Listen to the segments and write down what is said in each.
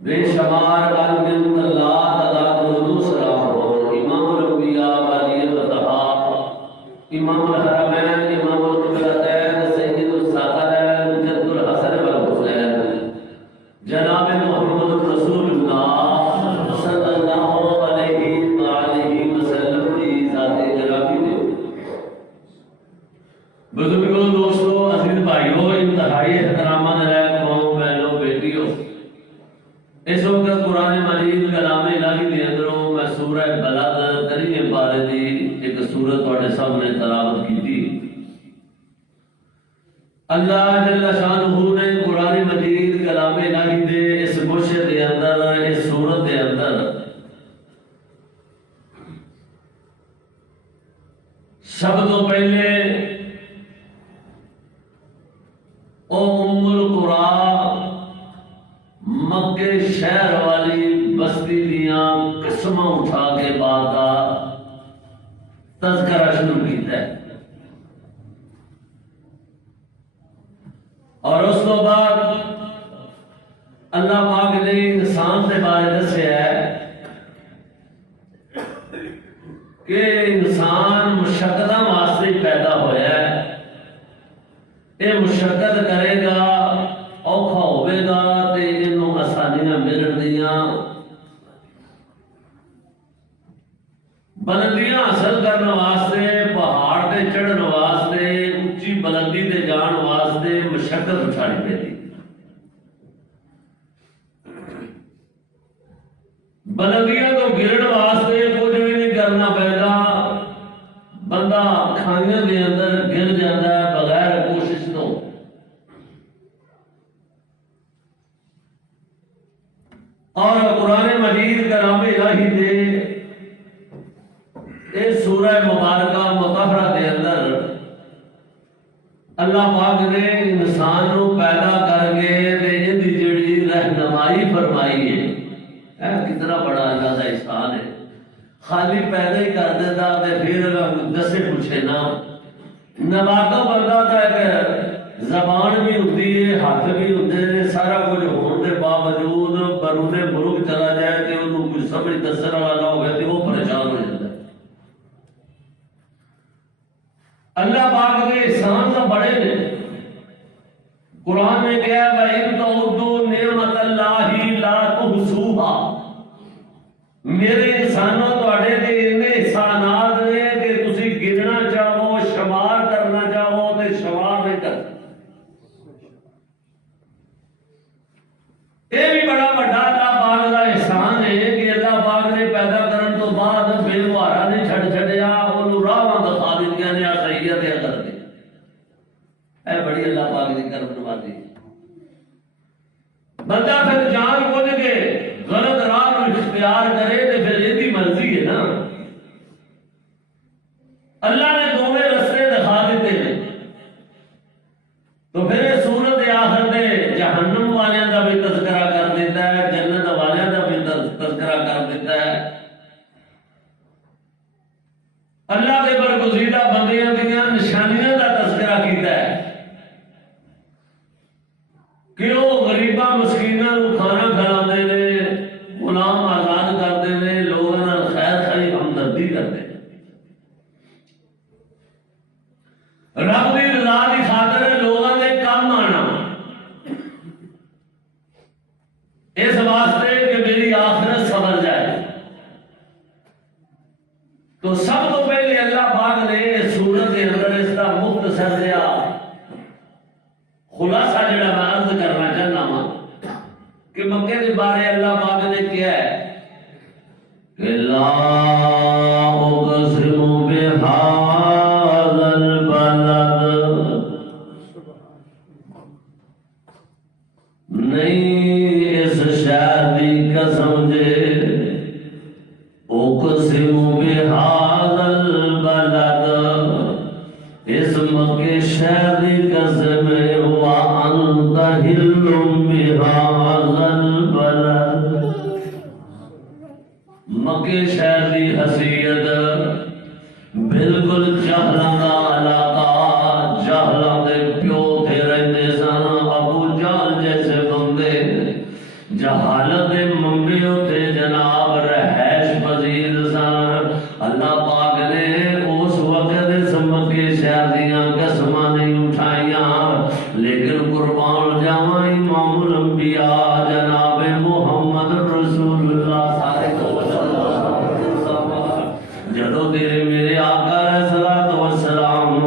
بے شمار امام الحرمین امام القبلتین سید الثقلین جد الحسن والحسین جناب محمد رسول اللہ صلی اللہ علیہ وآلہ وسلم کی ذات جلالی دے بزرگوں دوستوں عزیز بھائیوں انتہائی احترامات لائق قوم بہنوں بیٹیوں اس وقت قرآن مجید کلام الہی دے اندروں میں سورہ بلد ترین پارے دی ایک سورت تواڈے سامنے تلاوت کی تھی۔ اللہ جل شانہ نے قرآن مجید کلام الہی دے اس گوشے دے اندر اس سورت دے اندر سب تو پہلے ام القرآ مکے شہر والی بستی دیاں قسماں اٹھا کے بعد کا تذکرہ شروع کیتا ہے، اور اس تو بعد اللہ پاک نے انسان کے بارے دسیا ہے کہ انسان مشقتاں واسطے پیدا ہویا ہے، یہ مشقت کرے گا اوکھا ہوئے گا تے انہوں آسانیاں ملن دیاں، بلندیاں حاصل کرنے واسطے پہاڑ تے چڑھن واسطے اونچی بلندی تے جان واسطے مشقت اٹھانی پیندی، بلندیاں تو گرن واسطے کچھ بھی نہیں کرنا پیندا، بندہ کھانیاں دے اندر گر جاتا ہے بغیر کوشش تو۔ اور قرآن مجید کلام الہی دے اس سورہ مبارکہ مطہرہ دے اندر اللہ پاک نے انسان کو پیدا کر کے ان کی جڑی رہنمائی فرمائی ہے، کتنا بڑا اللہ کا احسان ہے، خالی پیدا ہی کر دیتا تے پھر دسے پوچھے نا، نواقع بندہ تھا کہ زبان بھی ہوتی ہے ہاتھ بھی ہوتے ہیں سارا کچھ ہونے کے باوجود برون ملک چلا جائے کہ انہوں کچھ سمجھ دسن والا نہ ہو گیا تو وہ پریشان ہو جاتا ہے۔ اللہ پاک کے احسان تو بڑے نے، قرآن نے کہا وَإِن تَعُدُّوا نِعْمَتَ اللَّهِ لَا تُحْصُوهَا، میرے انسانوں تواڈے تے اتنے احسانات نے کہ تسی گننا چاہو شمار کرنا چاہو تے شمار نہیں کر سکتے۔ یہ بھی بڑا بڑا اللہ پاک کا احسان ہے کہ اللہ پاک نے پیدا کرن تو بعد بے مہارا نہیں چھڑ چھڑیا انہوں راہاں دکھا دتیاں نے صحیح تے کر دے، اے بڑی اللہ پاک دی کرم نوازی ہے۔ بندہ پھر جان بوجھ کے غلط راہ کو اختیار کرے تو پھر یہ بھی مرضی ہے نا، اللہ نے دونوں رستے دکھا دیتے ہیں تو پھر یہ سورت آخر دے جہنم والیاں کا بھی تذکرہ کر دیتا ہے، جنت والیاں کا بھی تذکرہ کر دیتا ہے، اللہ کے برگزیدہ بندیاں دیاں نشانیاں کا تذکرہ کیتا ہے کہ وہ غریباں مسکیناں نوں کھانا کھلاندے نے، غلام آزاد کرتے ہیں، لوگوں نال خیر خائی ہمدردی کرتے ہیں، رب دی رضا دی خاطر لوگوں دے کام آنا، اس واسطے کہ میری آخرت سنور جائے۔ تو سب تو پہلے اللہ پاک نے سورت کے اندر اس کا مختصر دیا خلاصہ جڑا میں عرض کرنا چاہنا ہوں کہ مکے کے بارے اللہ پاک نے کیا ہے کہ لا اقسم بہذا البلد، نہیں اس شہر دی قسم جے، اقسم بہذا البلد، اس مکے شہر دی قسم وانت حل بہذا البلد، مکے شہر دی حیثیت بالکل جہلاں دا علاقہ، جہلاں دے پیو تھے رہندے سن، ابو جہل جیسے بندے جہالت دے منبع تے جناب رہائش پذیر سن۔ اللہ پاک نے اس وقت اس مکے تیرے میرے آقا علیہ الصلوۃ والسلام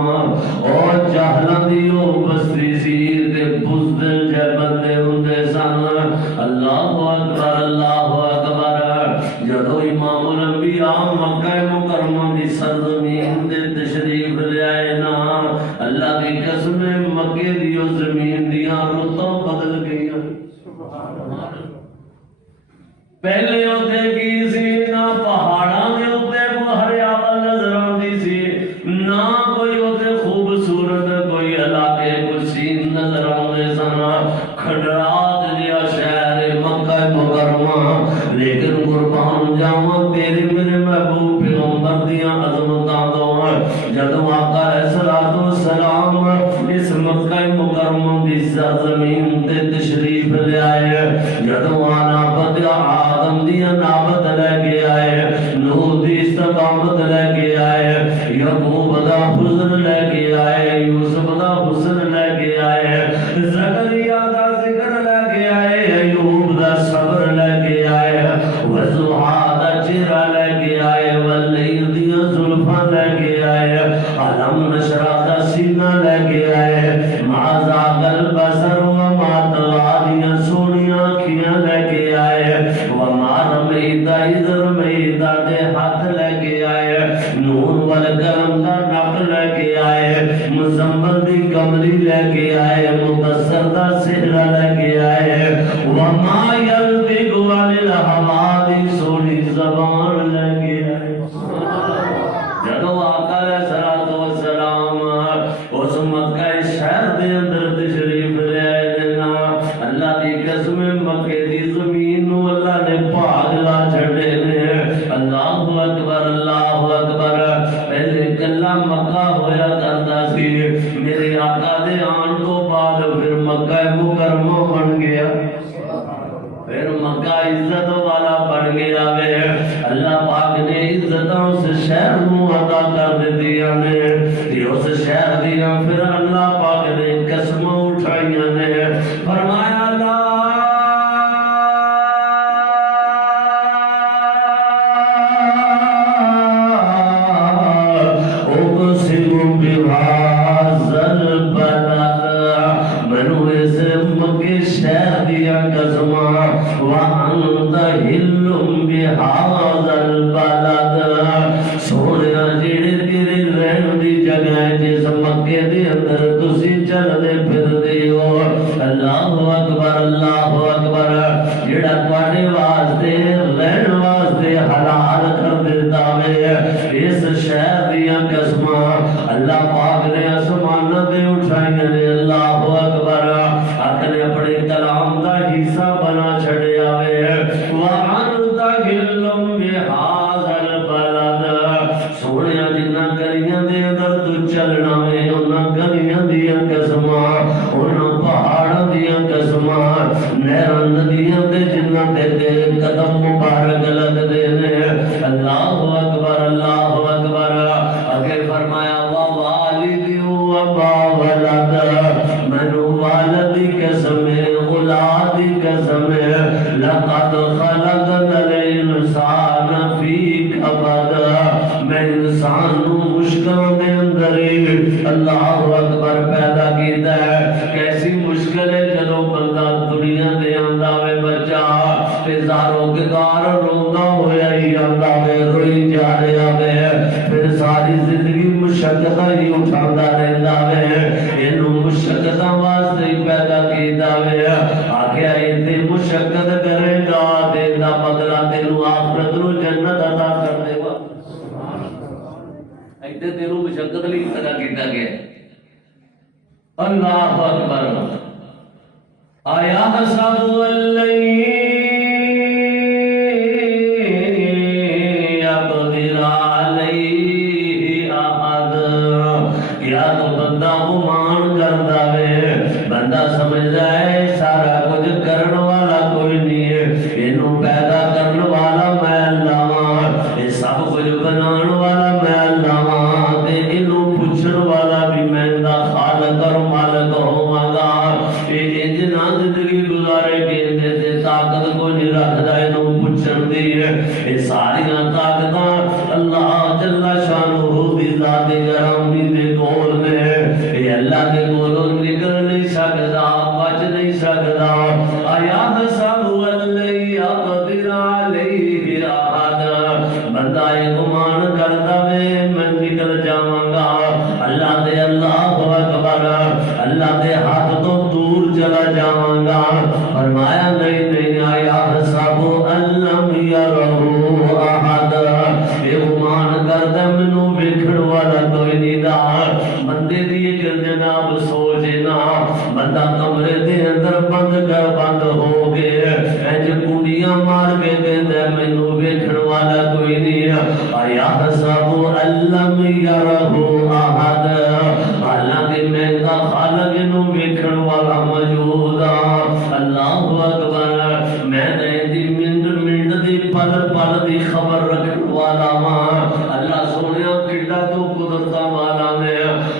اور جہلاں دی او بستی سی تے بزدل جے بندے ہوندے سن اللہ اکبر اللہ اکبر جدو امام الانبیاء مکہ مکرمہ دی سرزمین دے تشریف لے آئے نا اللہ کی قسم مکے دی او زمین دیاں رتاں بدل گئیاں پہلے ہوتے کی سی نہ پہاڑاں دے اوتے کوئی ہریاول نظر آندی سی نہ کوئی ہوتے خوبصورت کوئی علاقے کوئی سین نظر آندے سن کھڈرات جہا شہر مکہ مکرمہ لیکن قربان جاواں تیرے میرے محبوب پیغمبر دیاں عظمتاں تو جدوں آقا علیہ الصلوۃ والسلام اس مکہ مکرمہ دی سرزمین تے تشریف لے آئے جدوں آنا بدیا آدم دیا نابت لے کے آئے نوح دی استقامت لے کے آئے یعقوب دا حسن لے کے آئے یوسف دا حسن لے کے آئے زکریا دا ذکر لے کے آئے ایوب دا صبر لے کے آئے وضحا دا چہرہ لے کے آئے واللیل دیا زلفاں لے کے آئے علم نشرح دا سینہ لے کے آئے ما ذاق البصر وما طغى دیا سونیاں آنکھیاں لے کے آئے وما رمیت اذ رمیت دے ہاتھ لے کے آئے نون والقلم دا نق لے کے آئے مزمل دی کملی لے کے آئے مبصر دا سہرہ لے کے آئے وما ينطق عن الهوى دی سونی زبان لے کے آئے جدو آقا علیہ الصلوۃ والسلام اس مکہ شہر دے اندر تشریف لے آئے نا اللہ دی قسم مکے دی زمین نو اللہ نے پاک لا چھڑے نے اللہ اکبر اللہ اکبر پہلے کلا مکہ ہویا کرتا سی میرے آقا دے آن تو بعد پھر مکہ مکرمہ بن گیا پھر مکہ عزت والا بن گیا وے اللہ پاک نے عزتوں سے شہر نو عطا کر دیا نے اس شہر دیا پھر اللہ پاک نے قسمیں اٹھائیاں نے فرمایا اللہ اکبر آیا حسب یقدر علیہ احد کیا تو بندہ گمان کرتا ہے بندہ سمجھتا ہے سارا کچھ کرن والا کوئی نہیں ہے اینو پیدا کرن والا میں اللہ ہاں یہ سب کچھ بنان والا میں اللہ ہاں تے اینو پوچھن والا بھی میں دا خالق اور مالک ہوں گا یہ انجنا زندگی گزارے گے تے طاقت کو نہیں رکھدا اینو پوچھن دی یہ ساری طاقتاں اللہ جل ذات گرامی دے کول نے اے اللہ دے کولوں نکل نہیں سکدا بچ نہیں سکدا آیا حساب واللہ یقدر علیہ احد بندہ گمان کردا وے میں نکل جاواں گا اللہ دے اللہ اکبر اللہ دے ہاتھ تو دور چلا جاواں گا فرمایا نہیں نہیں آیا حساب علم یرہو احد اے گمان کردا مینوں ویکھن والا کوئی نہیں دا بندے دی جناب سوچے نا بندہ کمرے دے اندر بند ہو گئے انج کنڈیاں مار کے کہندا مینوں ویکھن والا کوئی نہیں آیا حساب علم یرہو احد حالانکہ میں دا خالق نو ویکھن والا موجود اللہ اکبر میں دی منٹ دی پل پل دی خبر رکھن والا ماں اللہ سونیا کڈا تو قدرت والا نے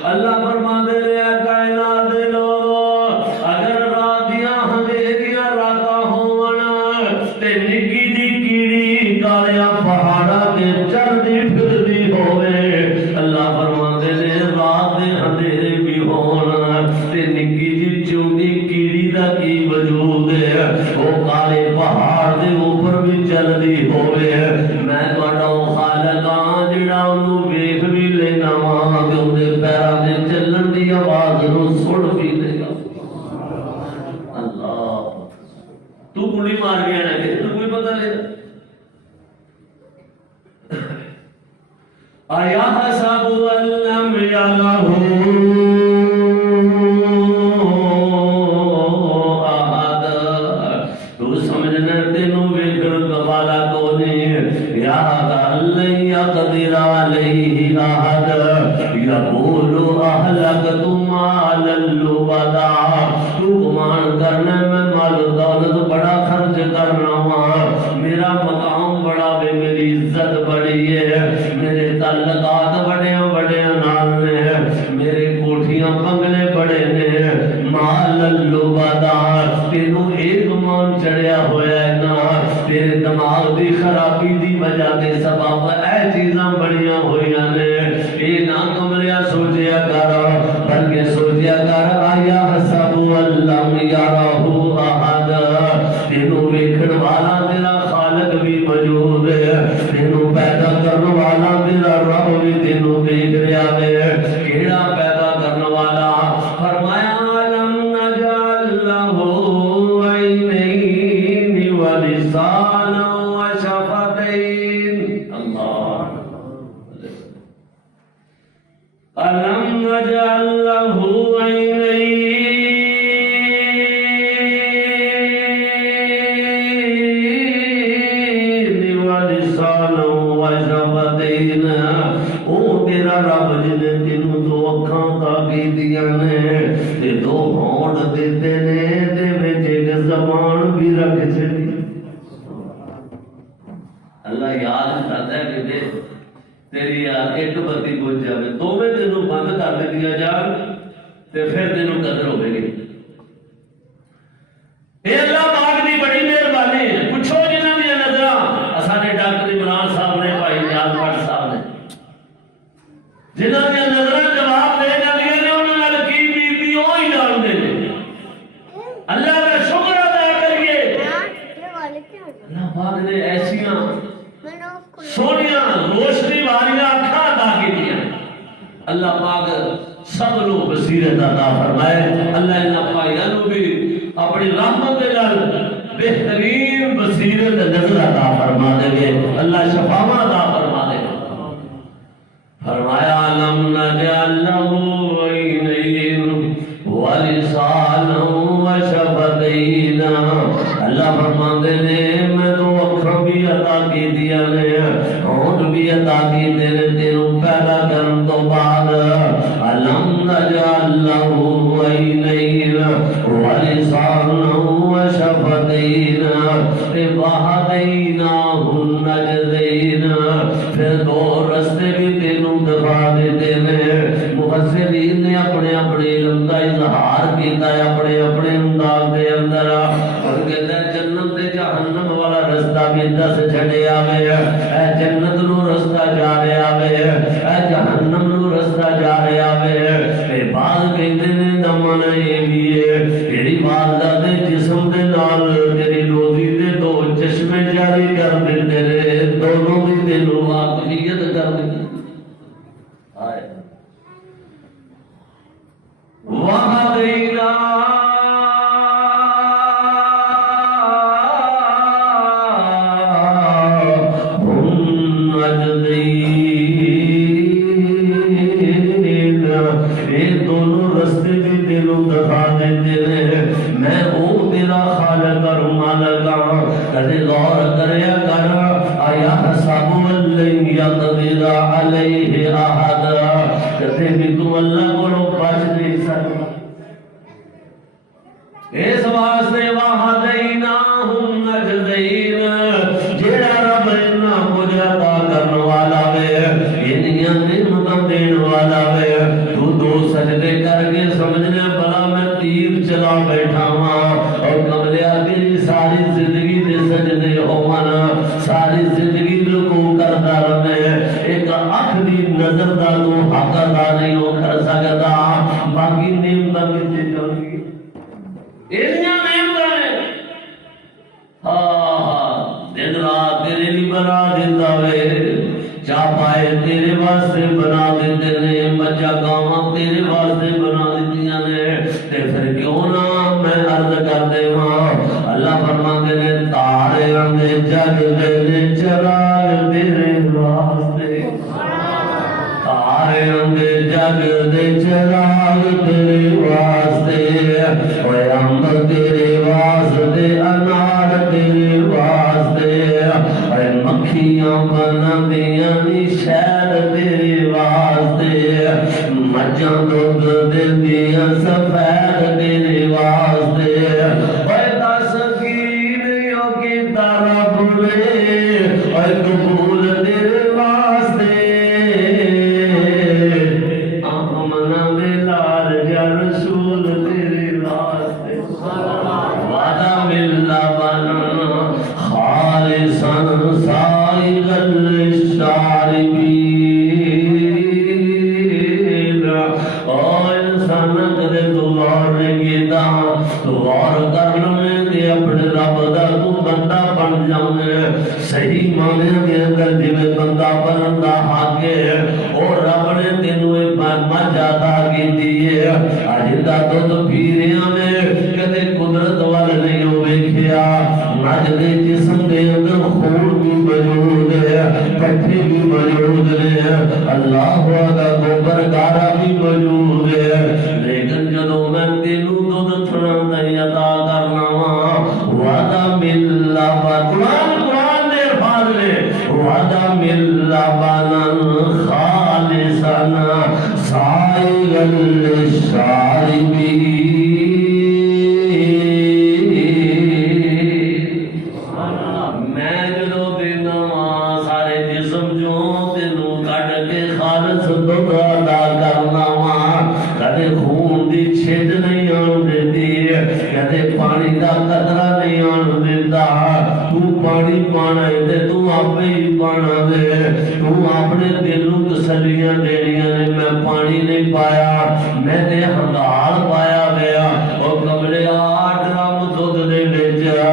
اللہ فرماندے نے کائنات دے لوگ اگر رات دیاں اندھیریاں راتاں ہون تے نکی دی کیڑی کالیاں پہاڑاں تے چلدی پھردی ہوے اللہ فرماندے نے رات دے اندھیرے بھی ہون تے نکی جی چوندی کیڑی دا کی وجود ہے وہ کالے پہاڑ دے اوپر بھی چلدی ہوے میں تہاڈا خالق ہاں جڑا اونوں ویکھ بھی لینا وا تے اودے پیراں دے چلن دی آواز نوں سن بھی لے گا اللہ تو گولی مار گیا نا کہ تو کوئی پتہ نہیں آیا حساب علم یرہو احد تو سمجھنا تینوں ویکھن والا کوئی یا اللہ یقدر علیہ احد یقول اہلکت مالا لبدا تو گمان کرنا میں مال دولت بڑا خرچ کرنا ہوا میرا مقام بڑا بے میری عزت بڑی ہے میرے تعلقات بڑے بڑے نال نے میرے کوٹھیاں بنگلے بڑے نے مال لبدا تینوں ایک مان چڑھیا ہویا ہے نا تیرے دماغ دی خرابی دی وجہ دے سبب اے چیزاں بڑیاں ہوئیاں نے اے نہ کمریا سوچیا کر بلکہ سوچیا کر آیا حسب علم یرہو احد تینوں ویکھن والا تیرا خالق بھی موجود ہے تینوں پیدا کرنے والا تیرا رب بھی تینوں دیکھ رہا ہے کیڑا پیدا کرنے والا فرمایا علم نجعل لہ عینین ولسانا وشفتین اللہ علم نجعل لہ عینین ولسانا وشفتین او تیرا رب جنے تینوں دو اکھاں تا کی دیاں نے تے دو ہونٹ دیتے نے تے وچ ایک زبان بھی رکھ چھڑی اللہ یاد کرتا ہے کہ دے تیری ایک بتی بجھ جائے تو میں تینوں بند کر دیا جان تے پھر تینوں قدر ہوے گی اے اللہ پاک دی بڑی مہربانی ہے پوچھو جنہاں دی نظراں اساں ڈاکٹر عمران صاحب نے بھائی نیاز بٹ صاحب نے جنہاں دی نظراں جواب دے جاندیاں نے انہاں نال کی بیتی وہی جاندے نے اللہ کا شکر ادا کریے اللہ پاک نے ایسیاں سونیاں روشنی والیاں اکھاں عطا کیتیاں اللہ پاک سب نو بصیرت عطا فرمائے اللہ انہاں بھائیاں نو بھی اپنی رحمت دے نال بہترین بصیرت نظر عطا فرما دے گے اللہ شفاواں عطا فرما دے گے فرمایا لم نجعل لہ عینین ولسانا وشفتین اللہ فرماندے نے میں تو اکھاں بھی عطا کی دیا نے ہونٹ بھی عطا کی تیرے تینوں پیدا کرن تو بعد لم نجعل لہ عینین ولسانا وشفتین وہدیناہ النجدین پھر دو رستے بھی تینوں دکھا دیتے ہیں مفسرین نے اپنے اپنے علم کا اظہار کیتا ہے اپنے اپنے انداز دے اندر اور کہتا ہے جنت تے جہنم والا رستہ بھی دس چھڑے آوے اے جنت نو رستہ جا رہے آوے اے جہنم کر دی وَهَدَيْنَا اس واسطے وَهَدَيْنَاهُمْ نَجْدَيْنَ جیڑا رب انہاں کچھ عطا کرن والا وے انہاں نعمتاں دین والا وے تو دو سجدے کر کے سمجھنے بلا میں تیر چلا بیٹھا ہاں اور کملیا تیری ساری زندگی دے سجدے ہونا ساری زندگی رکوع کرتا رہے ایک اکھ دی نظر دا تو حق ادا نہیں ہو کر سکتا باقی نعمتاں کتے چل گئی ایسیاں نعمتاں نے دن رات تیرے لیے بنا دیتا وے چاپائے تیرے واسطے بنا دیتے نے بچہ گاواں تیرے واسطے بنا دیتیاں نے تے پھر کیوں نہ میں عرض کر دے ہاں اللہ فرماتے نے تارے دے جگ دے چراغ تیرے واسطے تارے دے جگ دے چراغ تیرے واسطے اوے امب تیرے واسطے انار تیرے واسطے اے مکھیاں بناندیاں نی شہد تیرے واسطے مجھاں دودھ دیندیاں سفید تیرے واسطے اے دس کی نہیں کیتا رب نے اے قبول تیرے واسطے آمنا بلال یا رسول تیرے واسطے وعدہ ملا بنا خالصا سائغا للشاربین اور انسان کدے دوار نہیں گیتا دوار کرنا میں دے اپنے رب دا تو بندہ بن جاؤں صحیح مانے کے اندر جی میں بندہ بنندہ آگے اور رب نے تینوں مجھاتا کی دیئے آجندہ تو پیریاں میں کدے قدرت والے نہیں ہوئے کھیا نجدے جسم دے اندر خون بھی موجود ہے پٹھے بھی موجود ہے اللہ وعدہ گوبر گارا بھی موجود ہے لیکن جدو میں تینوں دودھ تھنا نہیں عطا کرنا وعدہ ملا قرآن دے فاضلے وعدہ ملا بنن خالصنا سائغا للشاربین میں جدو دینا سارے جسم جو تینوں کٹ کے خالص دودھ ادا کرنا کدے خون دی چھٹ نہیں آن دیتی کدے پانی دا قطرہ نہیں آن دیتا تو پانی پانا ہے تے تو آپ ہی پانا دے تو اپنے دلوں تسلیاں دینیاں نے میں پانی نہیں پایا میں نے ہنگار پایا گیا اور کملے 8 ڈرم دودھ دے بیچا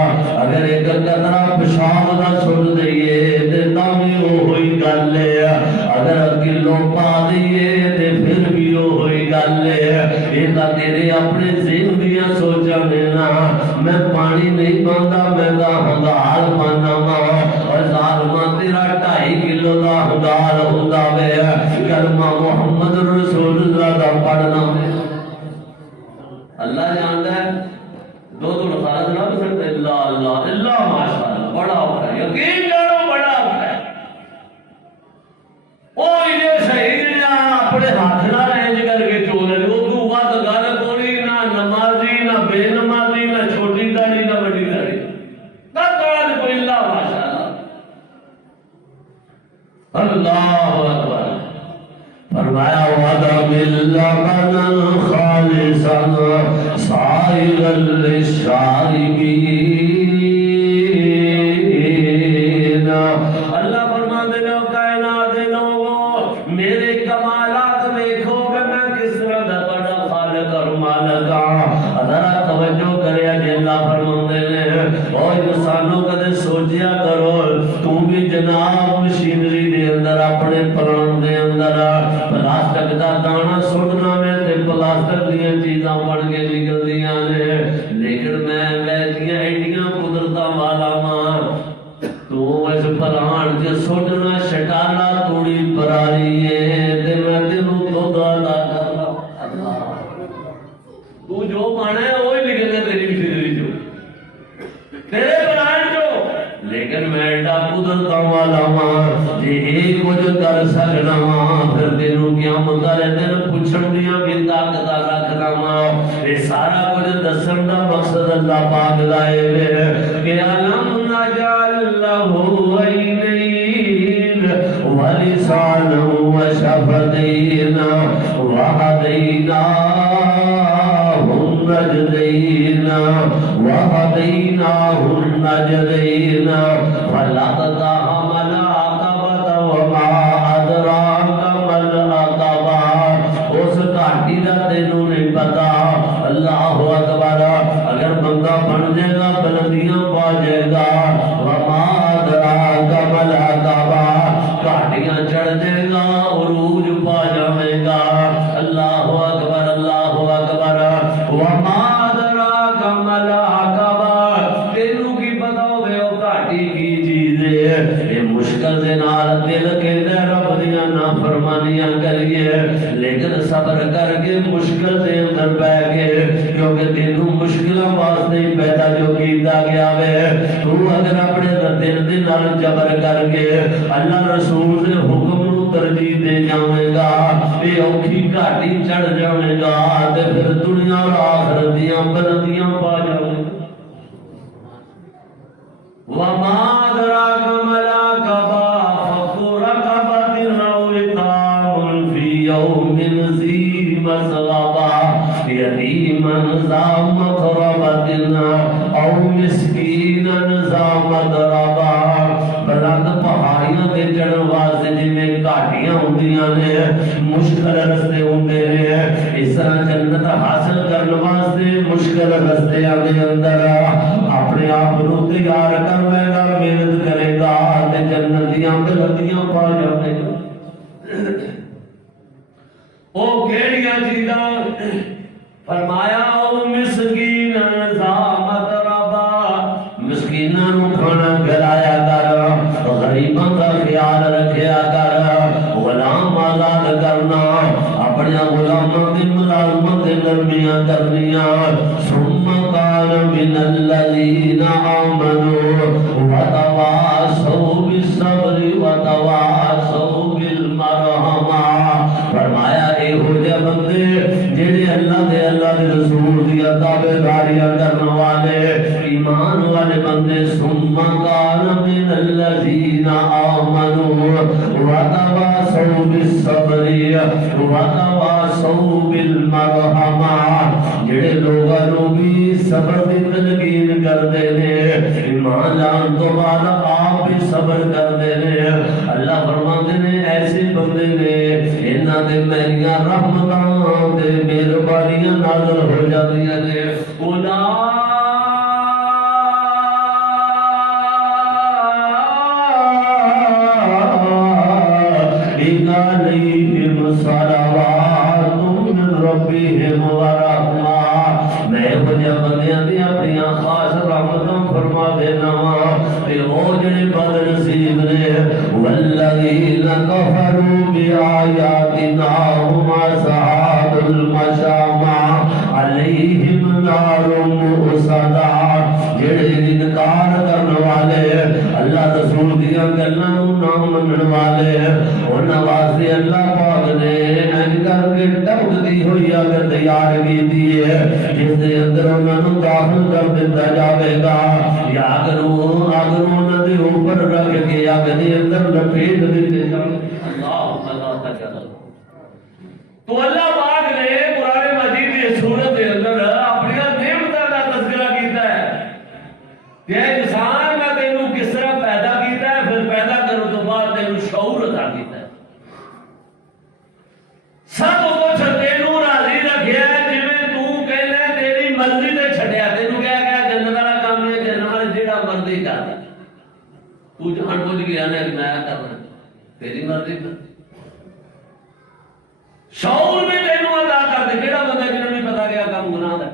اگر ایک قطرہ پیشاب دا چھوڑ دئیے تے تامی ہوئی گل ہے اگر کلو پا دئیے تے پھر بھی ہوئی گل ہے یہ تیرے اپنے ذہن دیاں سوچا دینا میں پانی نہیں پاندا میں دا ہنگار پانا اور ظالمہ تیرا 2.5 کلو دا ہنگار ہوندا وے کلمہ محمد رسول اللہ دا پڑھنا اللہ جانتا ہے دو خالد نہ بن سکتا اللہ اللہ اللہ ماشاءاللہ بڑا ہو رہا ہے یقین جانو بڑا ہو رہا ہے او یہ صحیح نے اپنے ہاتھ نہ رینج کر کے چولے وہ تو بات گل کوئی نہ نمازی نہ بے نمازی نہ چھوٹی داڑھی نہ بڑی داڑھی تقوال کو اللہ ماشاءاللہ اللہ اکبر فرمایا وعدہ باللبن خالصا سائغا للشاربین اللہ فرماتے ہیں کائنات لوگوں میرے کمالات دیکھو کہ میں کس طرح دا بڑا خالق اور مالک ذرا توجہ کرے جی اللہ فرماتے ہیں اور انسانوں کدے سوچیا کرو تم بھی جناب مشینری دے اندر اپنے پلان دے اندر پلاسٹک دا دانا سٹنا میں تے پلاسٹک دیاں چیزاں بن کے نکلدیاں نے، لیکن میں ویسیاں ایڈیاں قدرتاں والا ماں تو اس پلان چ سٹنا شٹالا توڑی پراری ہے تے میں تینوں دودھ عطا کرنا اللہ تو جو پانا ہے وہی نکلے تیری فکری جو تیرے پلان جو، لیکن میں ایڈا قدرتاں والا ماں جے ایک کچھ کر سکنا ماں پھر تینوں قیامت والے دن پوچھن دیاں بھی طاقت رکھنا ماں، یہ سارا کچھ دسن دا مقصد اللہ پاک دا ہے کہ علم نجعل لہ عینین ولسانا وشفتین وہدیناہ النجدین وہدیناہ النجدین فلاقتحم العقبۃ وما ادراک ما العقبۃ، اس گھاٹی دا تینوں نہیں پتا، اللہ اکبر، اگر بندہ بن جائے گا بلندیاں پا جائے گا، وما ادراک ما العقبۃ، گھاٹیاں چڑھ جائے گا عروج پا جائے گا، اللہ اکبر اللہ اکبر، وما ادراک ما العقبۃ، تینوں کی پتا ہوے او گھاٹی کی چیز ہے، یہ مشکل دے نال دل کہندا رب دیاں نافرمانیاں کریے، لیکن صبر کر کے مشکل دے اندر بیٹھ کے، کیونکہ تینوں مشکلاں واسطے پیدا جو کیتا گیا ہے، تو اگر اپنے دل دے نال جبر کر کے اللہ رسول دے حکم نو ترجیح دے جاویں گا، اے اوکھی گھاٹی چڑھ جاویں گا تے پھر دنیا اور آخرت دیاں بلندیاں پا جاویں گا۔ وما ادراک ما العقبۃ فک رقبۃ او اطعام فی یوم ذی مسغبۃ یتیما ذا مقربۃ او مسکینا ذا متربۃ، بلند پہاڑیاں تے چڑھن واسطے جویں گھاٹیاں ہوندیاں نے، مشکل رستے ہوندے نے، اس طرح جنت حاصل کرن واسطے مشکل رستیاں دے اندر اپنے آپ کو تیار کر لے گا، محنت کرے گا تے جنت دیاں بلندیاں پا جاوے گا۔ او کیڑیاں چیزاں؟ فرمایا او مسکین ذا متربہ، مسکیناں نو کھانا کھلایا کر، غریباں کا خیال رکھیا کر، غلام آزاد کرنا، اپنے غلاماں دی ملازمت تے نرمیاں کرنیاں، ثم کان من الذین آمنوا وتواصوا بالصبر وتواصوا بالمرحمہ، فرمایا اے ہو جے بندے جڑے اللہ دے رسول دی تابعداریاں کرن والے ایمان والے بندے، ثم کان من الذین آمنوا وتواصوا بالصبر وتواصوا بالمرحمہ، جڑے لوگاں بھی صبر دی تلقین کردے نے، ایمان لان تو بعد آپ بھی صبر کردے نے، اللہ فرماندے نے ایسے بندے نے انہاں تے میریاں رحمتاں تے مہربانیاں نازل ہو جاندیاں نے، علیہم صلوات من ربہم ورحمہ، میں وجہ بندیاں دی اپنی خاص رحمتاں فرما دینا تے او جڑے بد نصیب نے، والذین کفروا بآیاتنا هم اصحاب المشامہ علیہم نار مؤصدہ، جڑے انکار کرنے والے اللہ رسول دیاں گلاں نوں نہ منن والے، انہاں واسطے اللہ پاک نے انج کر کے ٹپکدی ہوئی اگ تیار کیتی ہے، جس دے اندر انہاں نوں داخل کر دتا جاوے گا، یا اگ نوں انہاں دے اوپر رکھ کے اگ دے اندر لپیٹ دتے جاوے۔ اللہ اللہ تعالی تو اللہ پاک نے قرآن مجید کی سورت کے اندر اپنی نعمتوں کا تذکرہ کیتا ہے کہ انسان میں تینوں کس طرح پیدا کیتا ہے، پھر پیدا کرنے تو بعد تینوں شعور عطا کیتا ہے، سب کچھ تینوں راضی رکھیا ہے، جویں تو کہنا تیری مرضی تے چھڈیا، تینوں کہہ گیا جنت والا کام ہے، جنت والا جیڑا مرضی کر، تو جان بوجھ گیا نا کہ میں کرنا تیری مرضی پر، شعور میں تینوں ادا کر دے کہڑا بندہ جنہوں نہیں پتا کیا کام گناہ دا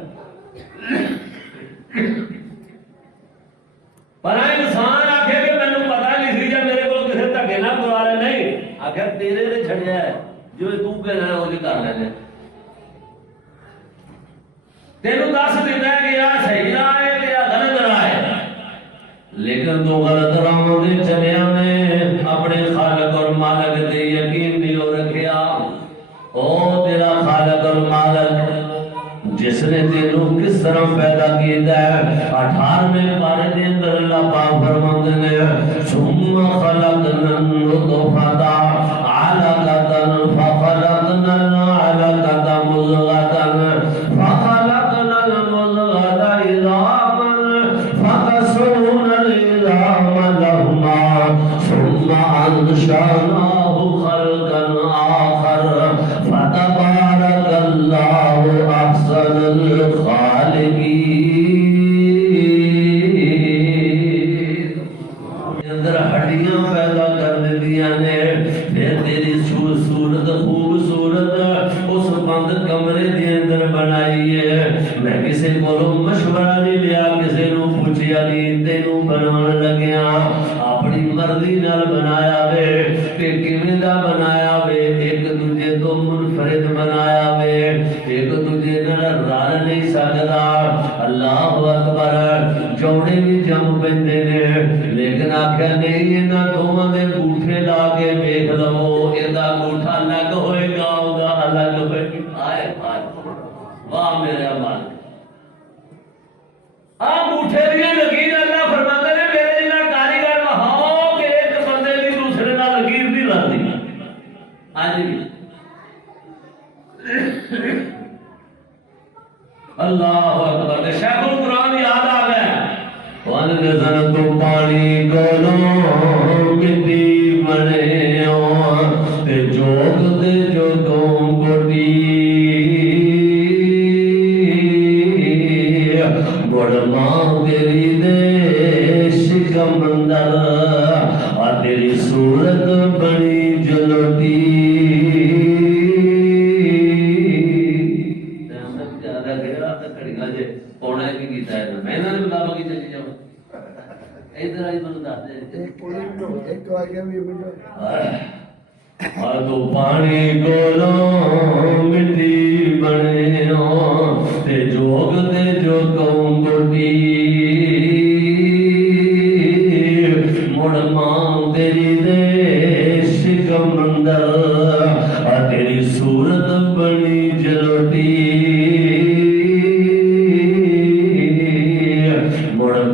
پر انسان آکھے کہ میں نے پتا نہیں سی جب میرے کو کسی دھکے نہ کروا رہے نہیں آخر تیرے نے چھڑیا ہے جو تو کہنا ہے وہ نہیں کر لینے تینوں دس دیتا ہے کہ یہ صحیح راہ ہے کہ یہ غلط راہ ہے لیکن تو غلط راہوں دے چلیا میں اپنے خالق اور مالک دے یقین نہیں ہو رکھیا او تیرا خالق اور مالک جس نے تینوں کس طرح پیدا کیتا ہے 18ویں پارے دے اندر اللہ پاک فرماتے ہیں ثم خلقنا النطفة علقة فخلقنا العلقة مضغة فخلقنا المضغة عظاما فكسونا العظام لحما ثم أنشأناه خلقا آخر فتبارك الله أحسن الخالقين اندر ہڈیاں پیدا کر دیا نے پھر تیری صورت خوبصورت اس بند کمرے دے اندر بنائی ہے میں کسی کو مشورہ نہیں لیا کسی نو پوچھیا نہیں تینوں بنانے لگیا اپنی مرضی نال بنایا وے کہ کیویں دا بنایا وے ایک دوجے تو منفرد بنایا وے ایک دوجے نال رل نہیں سکدا اللہ اکبر جوڑے بھی جم پیندے نے لیکن آخیا نہیں انہاں دوواں دے انگوٹھے لا کے ویکھ لو ایندا انگوٹھا الگ ہوئے گا اودا الگ ہوئے گا آئے واہ میرے مالک انگوٹھے دی لکیر اللہ فرماتا ہے میرے جنہ کاریگر وہاؤ کہ ایک بندے دی دوسرے نال لکیر نہیں لگدی آج بھی اللہ اکبر شیخ القرآن یاد آ گیا وَالْنِزَنَ تو پانی گولوں مٹی بنے تے جوگ دے جوگوں گوٹی گوڑماں تیری دے شکمندر اور تیری صورت بڑی جلوٹی میں نے مطابق ہی چلی جاؤں ادھر آئی بند تو پانی گولوں مٹی بنے تے جوگ دے جوگوں گوٹی مڑ ماں تیری دے شکمندر اور تیری صورت بڑی جلوٹی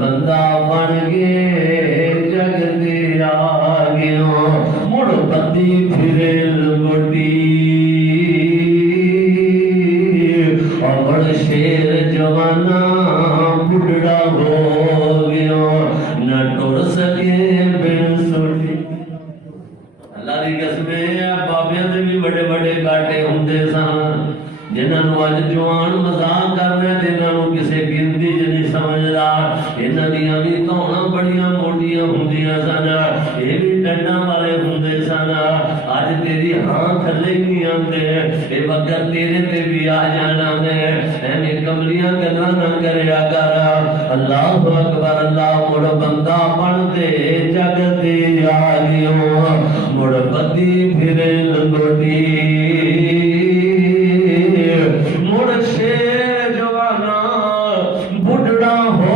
بندہ بن گئے جگ دے آگیوں مڑ بندی پھرے لگوٹی اور بڑ شیر جوانا بڑھڑا ہو گیا نہ ٹر سکے بن سوٹی اللہ دی قسمیں بابیاں دے بھی بڑے بڑے کاٹے ہوندے سن جنہاں نو اج جوان مذاق کرنا جنہاں نو کسے گنتی چ نہیں سمجھدا انہاں دیاں بھی توڑاں بڑیاں موٹیاں ہوندیاں سن یہ بھی ڈنڈاں والے ہوندے سن اج تیری ہاں تھلے نہیں آندے اے وقت تیرے تے بھی آ جانا دے ایویں کملیاں گلاں نہ کریا کر اللہ اکبر اللہ مڑ بندہ بن دے جگ تے آ گیو مڑ بدی پھرے لنگوٹی مڑ شیر جوانا بڑھڑا ہو